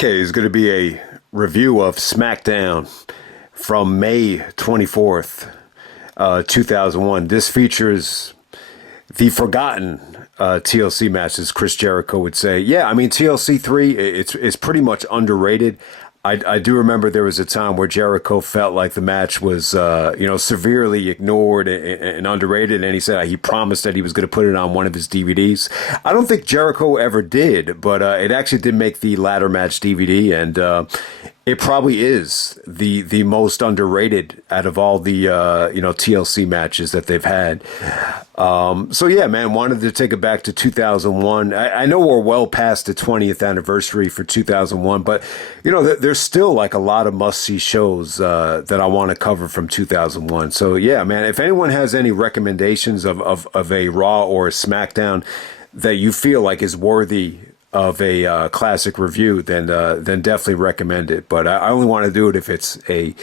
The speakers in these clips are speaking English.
Okay, it's going to be a review of Smackdown from May 24th, 2001. This features the forgotten TLC match, as Chris Jericho would say. Yeah, I mean, TLC 3, it's pretty much underrated. I do remember there was a time where Jericho felt like the match was, severely ignored and underrated, and he said he promised that he was going to put it on one of his DVDs. I don't think Jericho ever did, but it actually did make the ladder match DVD, and it probably is the most underrated out of all the TLC matches that they've had. So yeah, man, wanted to take it back to 2001. I know we're well past the 20th anniversary for 2001, but there's still like a lot of must-see shows that I want to cover from 2001. So yeah, man, if anyone has any recommendations of a Raw or a SmackDown that you feel like is worthy of a classic review, then definitely recommend it. But I only want to do it if it's a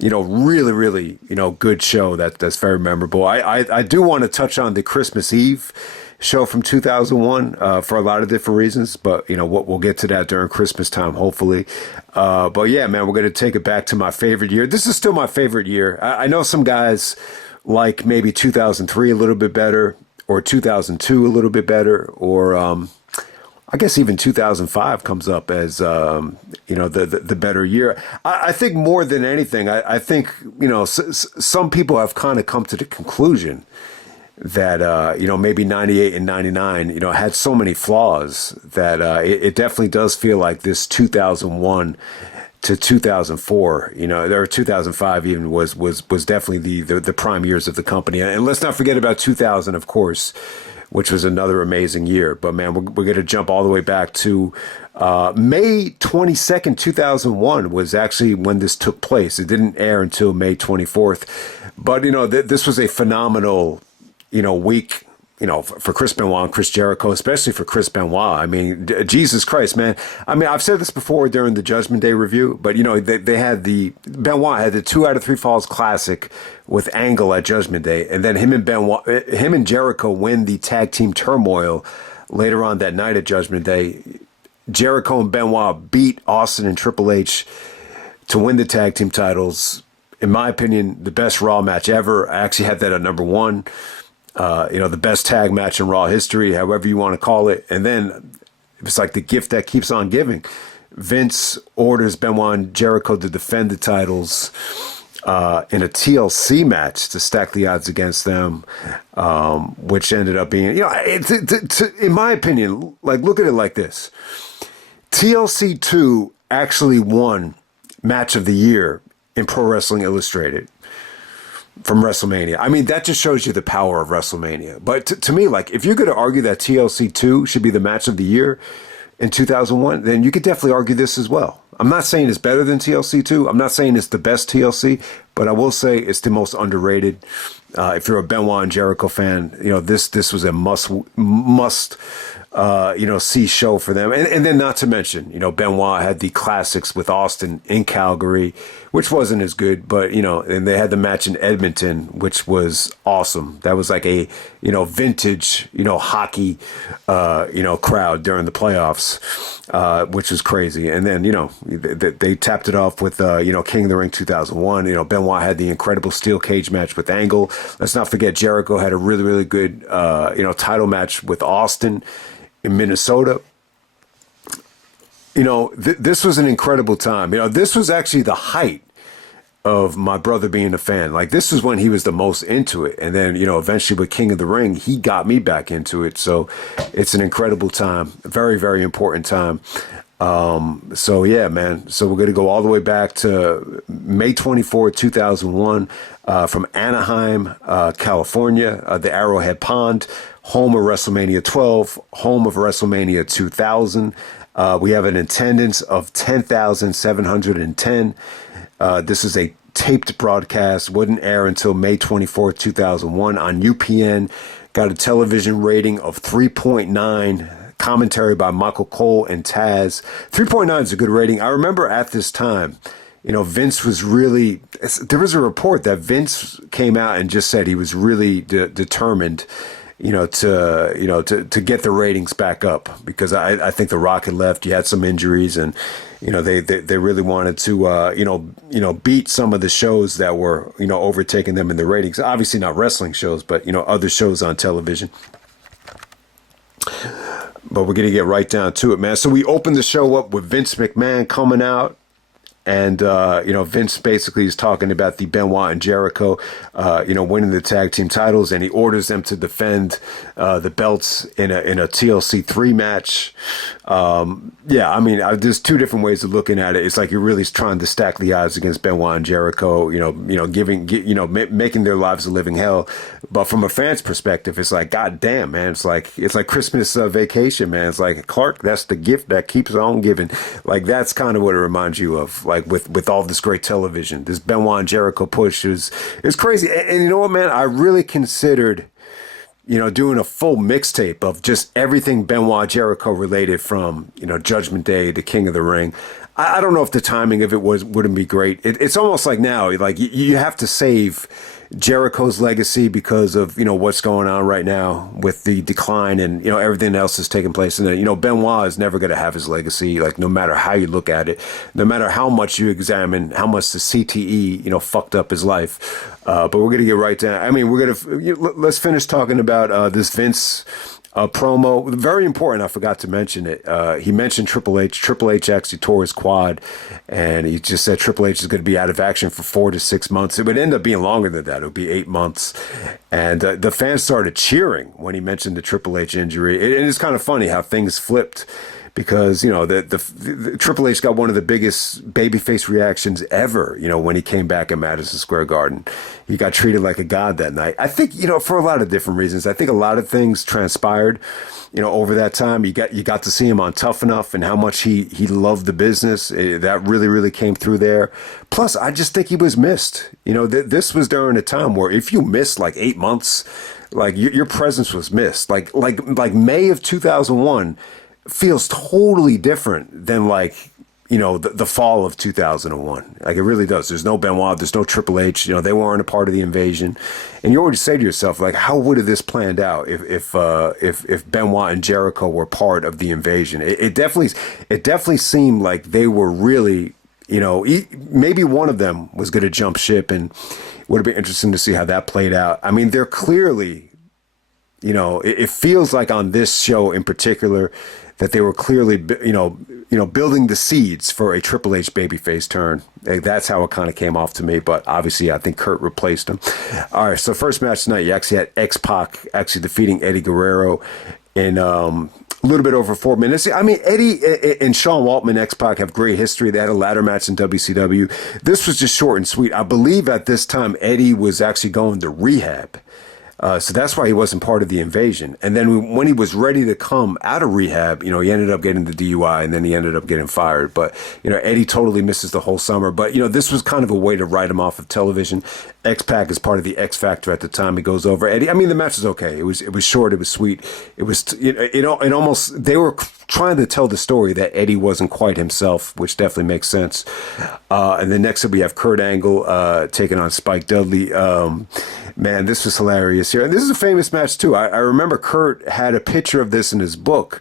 really good show that's very memorable. I do want to touch on the Christmas Eve show from 2001 for a lot of different reasons, but we'll get to that during Christmas time, hopefully. But yeah, man, we're going to take it back to my favorite year. This is still my favorite year. I know some guys like maybe 2003 a little bit better, or 2002 a little bit better, or I guess even 2005 comes up as, the better year. I think more than anything, I think, some people have kind of come to the conclusion that, maybe 98 and 99, had so many flaws that it definitely does feel like this 2001 to 2004, or 2005 even was definitely the prime years of the company. And let's not forget about 2000, of course, which was another amazing year. But man, we're going to jump all the way back to May 22nd, 2001 was actually when this took place. It didn't air until May 24th. But, this was a phenomenal, week, for Chris Benoit and Chris Jericho, especially for Chris Benoit. I mean, Jesus Christ, man. I mean, I've said this before during the Judgment Day review, but, they had Benoit had the 2 out of 3 Falls Classic with Angle at Judgment Day. And then him and Jericho win the Tag Team Turmoil later on that night at Judgment Day. Jericho and Benoit beat Austin and Triple H to win the tag team titles. In my opinion, the best Raw match ever. I actually had that at number 1. The best tag match in Raw history, however you want to call it. And then it's like the gift that keeps on giving. Vince orders Benoit and Jericho to defend the titles in a TLC match to stack the odds against them, which ended up being, in my opinion, like, look at it like this. TLC 2 actually won Match of the Year in Pro Wrestling Illustrated from WrestleMania. I mean, that just shows you the power of WrestleMania. But to me, like, if you're going to argue that TLC 2 should be the Match of the Year in 2001, then you could definitely argue this as well. I'm not saying it's better than TLC 2. I'm not saying it's the best TLC, but I will say it's the most underrated. If you're a Benoit and Jericho fan, this was a must see show for them. And then not to mention, Benoit had the classics with Austin in Calgary, which wasn't as good, but, and they had the match in Edmonton, which was awesome. That was like a, vintage, hockey, crowd during the playoffs, which was crazy. And then, they tapped it off with, King of the Ring 2001. Benoit had the incredible steel cage match with Angle. Let's not forget Jericho had a really, really good, title match with Austin in Minnesota. This was an incredible time. This was actually the height of my brother being a fan. Like, this was when he was the most into it. And then, eventually with King of the Ring, he got me back into it. So it's an incredible time. Very, very important time. So yeah, man. So we're going to go all the way back to May 24, 2001, from Anaheim, California, the Arrowhead Pond, home of WrestleMania 12, home of WrestleMania 2000. We have an attendance of 10,710. This is a taped broadcast, wouldn't air until May 24, 2001 on UPN. Got a television rating of 3.9. Commentary by Michael Cole and Taz. 3.9 is a good rating. I remember at this time, Vince was really, there was a report that Vince came out and just said he was really determined to get the ratings back up, because I think The Rock had left. You had some injuries, and they really wanted to beat some of the shows that were overtaking them in the ratings. Obviously not wrestling shows, but other shows on television. But we're gonna get right down to it, man. So we opened the show up with Vince McMahon coming out. And, Vince basically is talking about the Benoit and Jericho, winning the tag team titles, and he orders them to defend the belts in a TLC 3 match. There's two different ways of looking at it. It's like you're really trying to stack the odds against Benoit and Jericho, making their lives a living hell. But from a fan's perspective, it's like, God damn, man, it's like Christmas vacation, man. It's like, Clark, that's the gift that keeps on giving. Like, that's kind of what it reminds you of. Like, with all this great television, this Benoit and Jericho push is crazy. And you know what, man? I really considered, doing a full mixtape of just everything Benoit Jericho related, from, Judgment Day to King of the Ring. I don't know if the timing of it wouldn't be great. It's almost like now, like you have to save Jericho's legacy because of what's going on right now with the decline, and everything else is taking place, and then Benoit is never going to have his legacy, like, no matter how you look at it, no matter how much you examine how much the CTE fucked up his life. But we're going to get right down. I mean, let's finish talking about this Vince promo. Very important, I forgot to mention it. He mentioned Triple H. Triple H actually tore his quad, and he just said Triple H is going to be out of action for 4 to 6 months. It would end up being longer than that. It would be 8 months. And the fans started cheering when he mentioned the Triple H injury. And it's kind of funny how things flipped, because the Triple H got one of the biggest babyface reactions ever. When he came back at Madison Square Garden, he got treated like a god that night. I think for a lot of different reasons. I think a lot of things transpired, over that time. You got to see him on Tough Enough, and how much he loved the business. That really came through there. Plus, I just think he was missed. This was during a time where if you missed like 8 months, like your presence was missed. Like May of 2001. Feels totally different than the fall of 2001. Like, it really does. There's no Benoit, there's no Triple H. They weren't a part of the invasion, and you always say to yourself, like, how would have this planned out if Benoit and Jericho were part of the invasion? It definitely seemed like they were really, maybe one of them was going to jump ship, and it would have been interesting to see how that played out. I mean, they're clearly, it feels like on this show in particular, that they were clearly, building the seeds for a Triple H babyface turn. That's how it kind of came off to me. But obviously, I think Kurt replaced him. All right, so first match tonight, you actually had X-Pac actually defeating Eddie Guerrero in a little bit over 4 minutes. I mean, Eddie and Sean Waltman, X-Pac, have great history. They had a ladder match in WCW. This was just short and sweet. I believe at this time, Eddie was actually going to rehab. So that's why he wasn't part of the invasion. And then when he was ready to come out of rehab, he ended up getting the DUI, and then he ended up getting fired. But, Eddie totally misses the whole summer. But, this was kind of a way to write him off of television. X-Pac is part of the X Factor at the time. He goes over Eddie. I mean, the match was okay. It was short. It was sweet. It was, it almost, they were trying to tell the story that Eddie wasn't quite himself, which definitely makes sense. And then next up we have Kurt Angle taking on Spike Dudley. Man, this was hilarious here. And this is a famous match too. I remember Kurt had a picture of this in his book,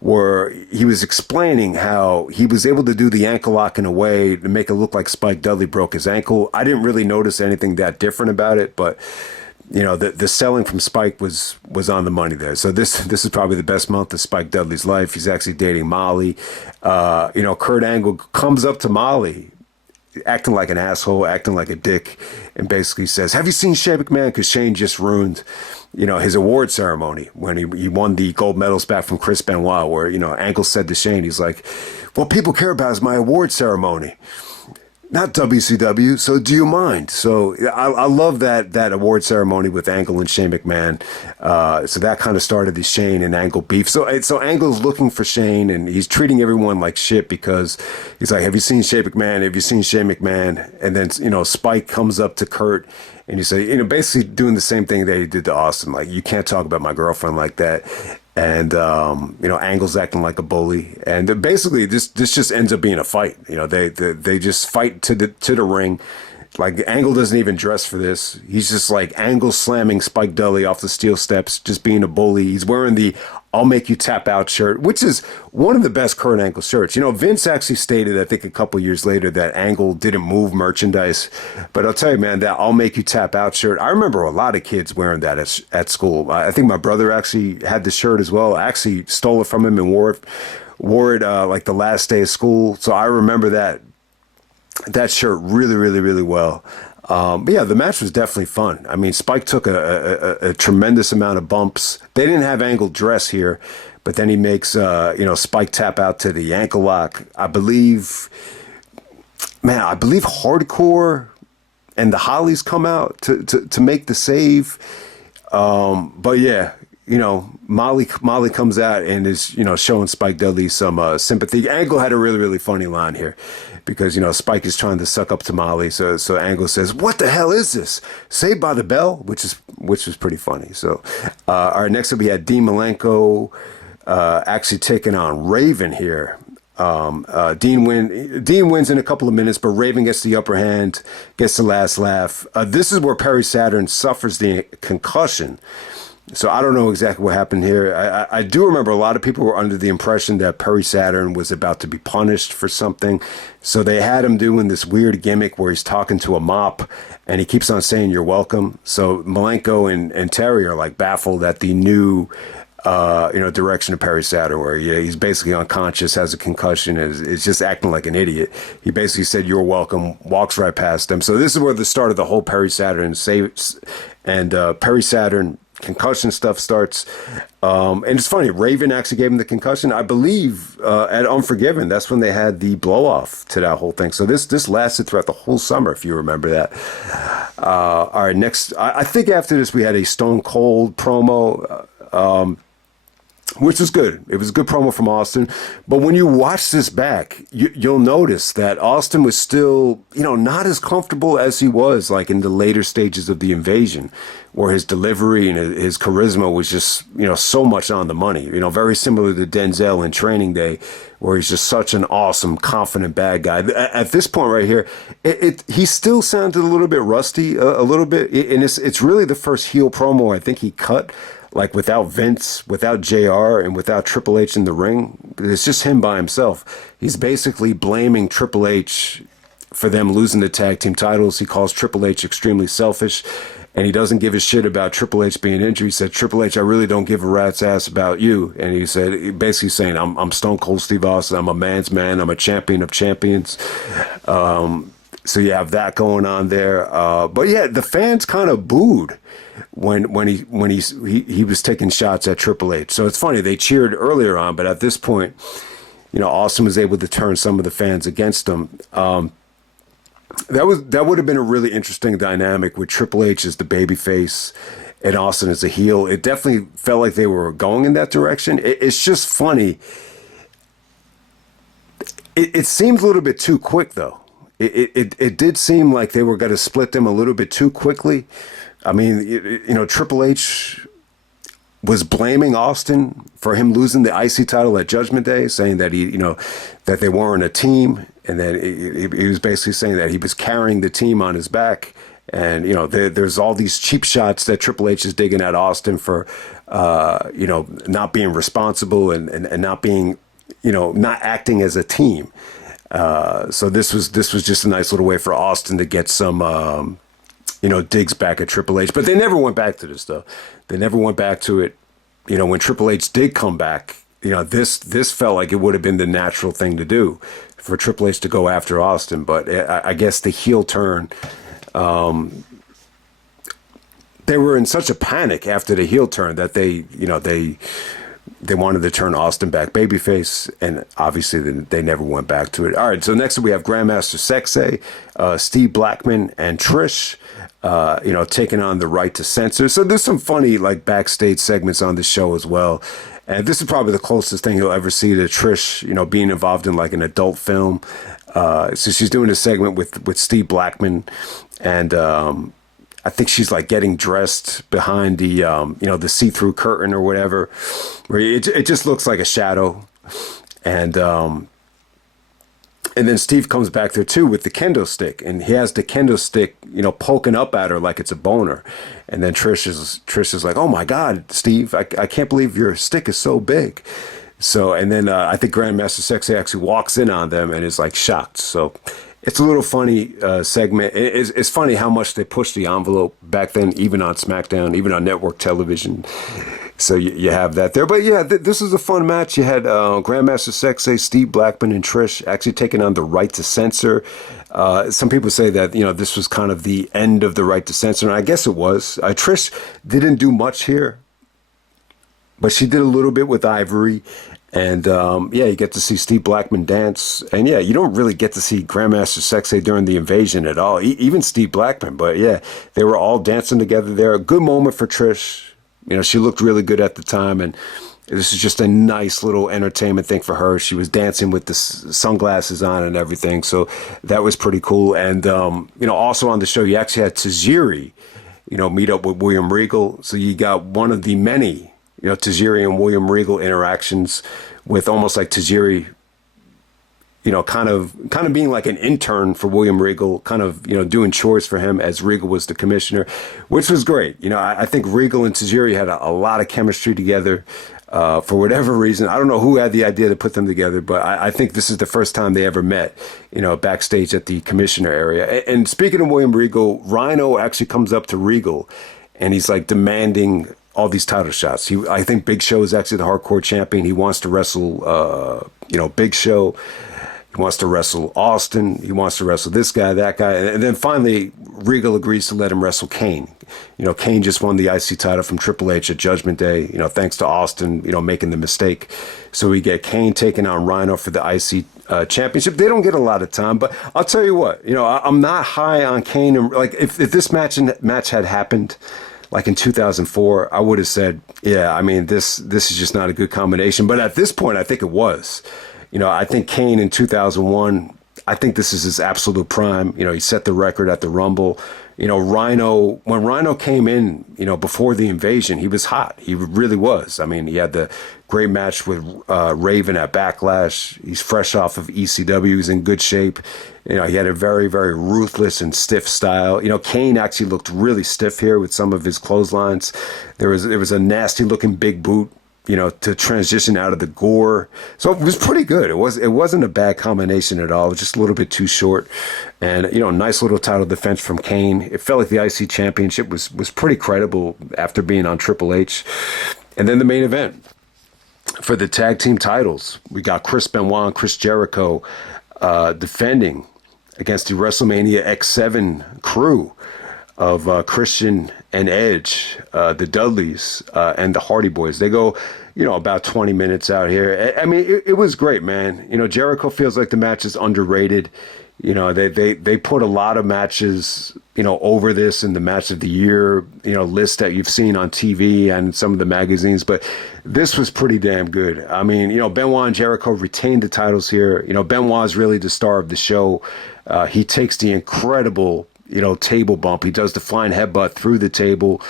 where he was explaining how he was able to do the ankle lock in a way to make it look like Spike Dudley broke his ankle. I didn't really notice anything that different about it, but the selling from Spike was on the money there. So this is probably the best month of Spike Dudley's life. He's actually dating Molly. Kurt Angle comes up to Molly, acting like an asshole, acting like a dick, and basically says, "Have you seen Shane McMahon?" Because Shane just ruined, his award ceremony when he won the gold medals back from Chris Benoit, where, Angle said to Shane, he's like, "What people care about is my award ceremony, not WCW, so do you mind?" So I love that award ceremony with Angle and Shane McMahon. So that kind of started the Shane and Angle beef. So Angle's looking for Shane, and he's treating everyone like shit, because he's like, "Have you seen Shane McMahon? Have you seen Shane McMahon?" And then, Spike comes up to Kurt, and he said, basically doing the same thing that he did to Austin. Like, "You can't talk about my girlfriend like that." And, Angle's acting like a bully. And basically this just ends up being a fight. They just fight to the ring. Like Angle doesn't even dress for this. He's just like Angle slamming Spike Dudley off the steel steps, just being a bully. He's wearing the "I'll make you tap out" shirt, which is one of the best Kurt Angle shirts. You know, Vince actually stated, I think a couple years later, that Angle didn't move merchandise. But I'll tell you, man, that "I'll make you tap out" shirt, I remember a lot of kids wearing that at school. I think my brother actually had the shirt as well. I actually stole it from him and wore it like the last day of school. So I remember that shirt really, really, really well. But yeah, the match was definitely fun. I mean, Spike took a tremendous amount of bumps. They didn't have Angle dress here, but then he makes Spike tap out to the ankle lock. I believe Hardcore and the Hollies come out to make the save. But yeah, Molly comes out and is, showing Spike Dudley some sympathy. Angle had a really, really funny line here because, Spike is trying to suck up to Molly. So Angle says, "What the hell is this? Saved by the Bell?" Which was pretty funny. So, all right, next up we had Dean Malenko actually taking on Raven here. Dean wins in a couple of minutes, but Raven gets the upper hand, gets the last laugh. This is where Perry Saturn suffers the concussion. So I don't know exactly what happened here. I do remember a lot of people were under the impression that Perry Saturn was about to be punished for something. So they had him doing this weird gimmick where he's talking to a mop and he keeps on saying, "You're welcome." So Malenko and Terri are like baffled at the new direction of Perry Saturn, where he's basically unconscious, has a concussion, is just acting like an idiot. He basically said, "You're welcome," walks right past them. So this is where the start of the whole Perry Saturn Perry Saturn concussion stuff starts. And it's funny, Raven actually gave him the concussion, I believe, at Unforgiven. That's when they had the blow off to that whole thing. So this lasted throughout the whole summer, if you remember that. All right, next, I think after this we had a Stone Cold promo, which was good. It was a good promo from Austin. But when you watch this back, you'll notice that Austin was still, not as comfortable as he was like in the later stages of the Invasion, where his delivery and his charisma was just, so much on the money. Very similar to Denzel in Training Day, where he's just such an awesome, confident bad guy. At this point right here, he still sounded a little bit rusty, a little bit. And it's really the first heel promo I think he cut, like without Vince, without JR, and without Triple H in the ring. It's just him by himself. He's basically blaming Triple H for them losing the tag team titles. He calls Triple H extremely selfish, and he doesn't give a shit about Triple H being injured. He said, "Triple H, I really don't give a rat's ass about you." And he said, basically saying, I'm Stone Cold Steve Austin. I'm a man's man. I'm a champion of champions. So you have that going on there. But yeah, the fans kind of booed when he was taking shots at Triple H. So it's funny, they cheered earlier on, but at this point, Austin was able to turn some of the fans against him. That would have been a really interesting dynamic with Triple H as the babyface and Austin as a heel. It definitely felt like they were going in that direction. It's just funny. It seemed a little bit too quick, though. It did seem like they were going to split them a little bit too quickly. I mean, Triple H was blaming Austin for him losing the IC title at Judgment Day, saying that that they weren't a team, and that he was basically saying that he was carrying the team on his back. And there's all these cheap shots that Triple H is digging at Austin for, not being responsible and not being, not acting as a team. So this was just a nice little way for Austin to get some, digs back at Triple H. But they never went back to this, though. They never went back to it. When Triple H did come back, this felt like it would have been the natural thing to do for Triple H to go after Austin. But I guess the heel turn, they were in such a panic after the heel turn that they wanted to turn Austin back babyface, and obviously they never went back to it. All right, so next we have Grandmaster Sexay, Steve Blackman, and Trish, taking on the right to censor. So there's some funny backstage segments on the show as well. And this is probably the closest thing you'll ever see to Trish, being involved in an adult film. So she's doing a segment with Steve Blackman, and I think she's getting dressed behind the the see-through curtain or whatever, where it just looks like a shadow, and And then Steve comes back there too with the kendo stick, and he has the kendo stick, poking up at her like it's a boner. And then Trish is like, "Oh my God, Steve, I can't believe your stick is so big." So, and then I think Grandmaster Sexay actually walks in on them and is like shocked. So it's a little funny segment. It's funny how much they pushed the envelope back then, even on SmackDown, even on network television. So you have that there. But yeah, this is a fun match. You had Grandmaster Sexay, Steve Blackman, and Trish actually taking on the Right to Censor. Some people say that, this was kind of the end of the Right to Censor, and I guess it was. Trish didn't do much here, but she did a little bit with Ivory. And you get to see Steve Blackman dance. And yeah, you don't really get to see Grandmaster Sexay during the invasion at all, even Steve Blackman. But yeah, they were all dancing together there. A good moment for Trish. She looked really good at the time, and this is just a nice little entertainment thing for her. She was dancing with the sunglasses on and everything, so that was pretty cool. And, also on the show, you actually had Tajiri, meet up with William Regal. So you got one of the many, Tajiri and William Regal interactions with almost like Tajiri, kind of being like an intern for William Regal, kind of, doing chores for him as Regal was the commissioner, which was great. I think Regal and Tajiri had a lot of chemistry together for whatever reason. I don't know who had the idea to put them together, but I think this is the first time they ever met, backstage at the commissioner area. And speaking of William Regal, Rhyno actually comes up to Regal and he's like demanding all these title shots. I think Big Show is actually the hardcore champion. He wants to wrestle, Big Show. He wants to wrestle Austin. He wants to wrestle this guy, that guy. And then finally, Regal agrees to let him wrestle Kane. Kane just won the IC title from Triple H at Judgment Day, thanks to Austin, making the mistake. So we get Kane taking on Rhyno for the IC championship. They don't get a lot of time, but I'll tell you what, I'm not high on Kane. And like, if this match had happened like in 2004, I would have said, yeah, I mean, this is just not a good combination. But at this point, I think it was. I think Kane in 2001, I think this is his absolute prime. He set the record at the Rumble. Rhyno, when Rhyno came in, before the invasion, he was hot. He really was. I mean, he had the great match with Raven at Backlash. He's fresh off of ECW. He's in good shape. He had a very, very ruthless and stiff style. Kane actually looked really stiff here with some of his clotheslines. There was a nasty looking big boot, to transition out of the gore. So it was pretty good. It wasn't a bad combination at all. It was just a little bit too short. And, nice little title defense from Kane. It felt like the IC championship was pretty credible after being on Triple H. And then the main event for the tag team titles, we got Chris Benoit and Chris Jericho defending against the WrestleMania X7 crew of Christian and Edge, the Dudleys, and the Hardy Boys. They go, about 20 minutes out here. I mean, it was great, man. Jericho feels like the match is underrated. They put a lot of matches, over this in the match of the year, list that you've seen on TV and some of the magazines, but this was pretty damn good. I mean, Benoit and Jericho retained the titles here. Benoit is really the star of the show. He takes the incredible, table bump. He does the flying headbutt through the table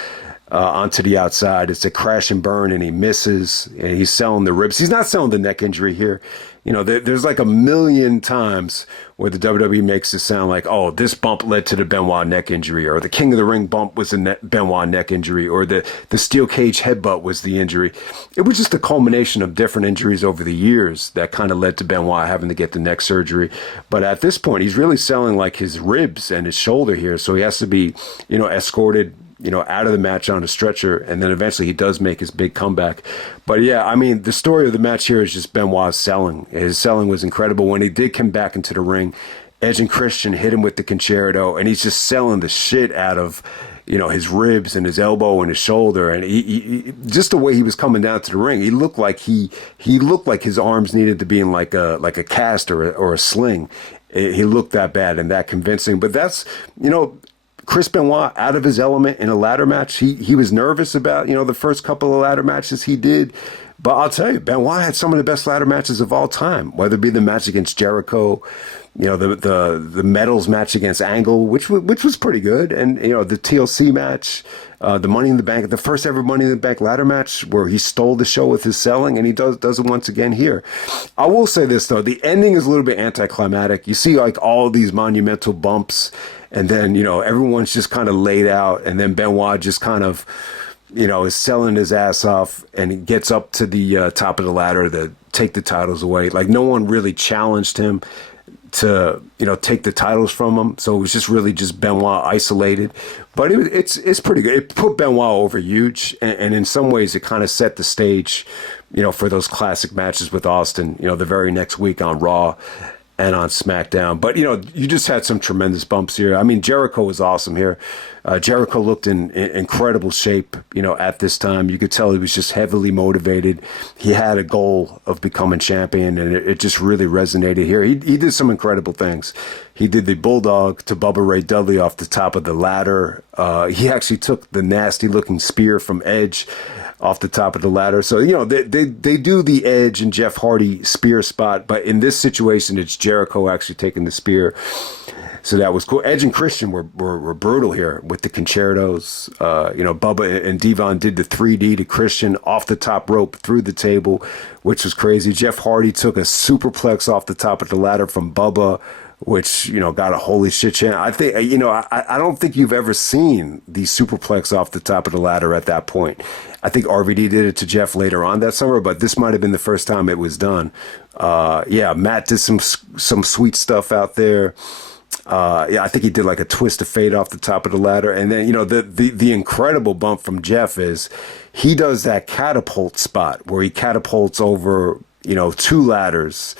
onto the outside. It's a crash and burn, and he misses. And he's selling the ribs. He's not selling the neck injury here. There's like a million times where the WWE makes it sound like, oh, this bump led to the Benoit neck injury, or the King of the Ring bump was a Benoit neck injury, or the steel cage headbutt was the injury. It was just a culmination of different injuries over the years that kind of led to Benoit having to get the neck surgery. But at this point, he's really selling like his ribs and his shoulder here, so he has to be, escorted out of the match on a stretcher, and then eventually he does make his big comeback. But yeah, I mean, the story of the match here is just Benoit's selling. His selling was incredible. When he did come back into the ring, Edge and Christian hit him with the concerto, and he's just selling the shit out of, his ribs and his elbow and his shoulder, and he just the way he was coming down to the ring, he looked like he looked like his arms needed to be in like a cast or a sling. He looked that bad and that convincing. But that's, Chris Benoit out of his element in a ladder match. He was nervous about, the first couple of ladder matches he did. But I'll tell you, Benoit had some of the best ladder matches of all time, whether it be the match against Jericho, the medals match against Angle, which was pretty good, and the TLC match, the Money in the Bank, the first ever Money in the Bank ladder match where he stole the show with his selling, and he does it once again here. I will say this though, the ending is a little bit anticlimactic. You see like all these monumental bumps, and then everyone's just kind of laid out, and then Benoit just kind of is selling his ass off, and he gets up to the top of the ladder to take the titles away. Like no one really challenged him to take the titles from him, so it was just really just Benoit isolated. But it's pretty good. It put Benoit over huge, and in some ways it kind of set the stage, for those classic matches with Austin. The very next week on Raw and on SmackDown. But, you just had some tremendous bumps here. I mean, Jericho was awesome here. Jericho looked in incredible shape, at this time. You could tell he was just heavily motivated. He had a goal of becoming champion, and it just really resonated here. He did some incredible things. He did the Bulldog to Bubba Ray Dudley off the top of the ladder. He actually took the nasty-looking spear from Edge off the top of the ladder. So, they do the Edge and Jeff Hardy spear spot, but in this situation, it's Jericho actually taking the spear. So that was cool. Edge and Christian were brutal here with the concertos. Bubba and Devon did the 3D to Christian off the top rope through the table, which was crazy. Jeff Hardy took a superplex off the top of the ladder from Bubba, which, got a holy shit chant. I think, I don't think you've ever seen the superplex off the top of the ladder at that point. I think RVD did it to Jeff later on that summer, but this might have been the first time it was done. Matt did some sweet stuff out there. I think he did like a twist of fate off the top of the ladder. And then, the incredible bump from Jeff is he does that catapult spot where he catapults over, 2 ladders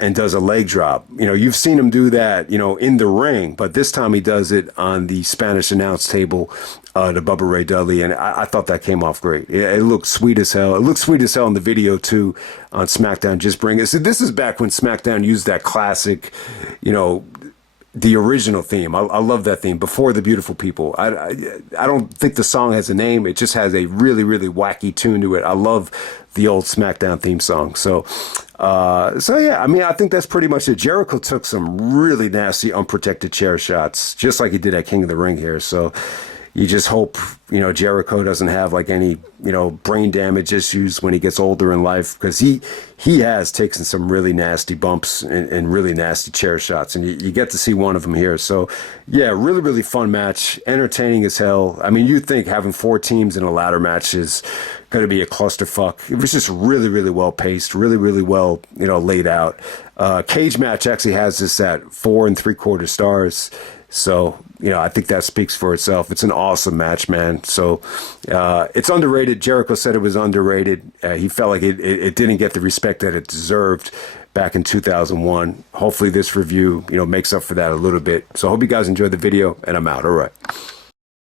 and does a leg drop. You've seen him do that, in the ring, but this time he does it on the Spanish announce table to Bubba Ray Dudley, and I thought that came off great. It looked sweet as hell. It looked sweet as hell in the video, too, on SmackDown. Just Bring It. So this is back when SmackDown used that classic, the original theme. I love that theme, Before the Beautiful People. I don't think the song has a name. It just has a really, really wacky tune to it. I love the old SmackDown theme song. So yeah, I mean, I think that's pretty much it. Jericho took some really nasty unprotected chair shots, just like he did at King of the Ring here. So you just hope, Jericho doesn't have like any, brain damage issues when he gets older in life, because he has taken some really nasty bumps and really nasty chair shots, and you get to see one of them here. So yeah, really, really fun match, entertaining as hell. I mean, you'd think having 4 teams in a ladder match is going to be a clusterfuck. It was just really, really well paced, really, really well, laid out. Cage match actually has this at 4 3/4 stars. So, I think that speaks for itself. It's an awesome match, man. So, it's underrated. Jericho said it was underrated. He felt like it didn't get the respect that it deserved back in 2001. Hopefully this review, makes up for that a little bit. So I hope you guys enjoyed the video, and I'm out. All right.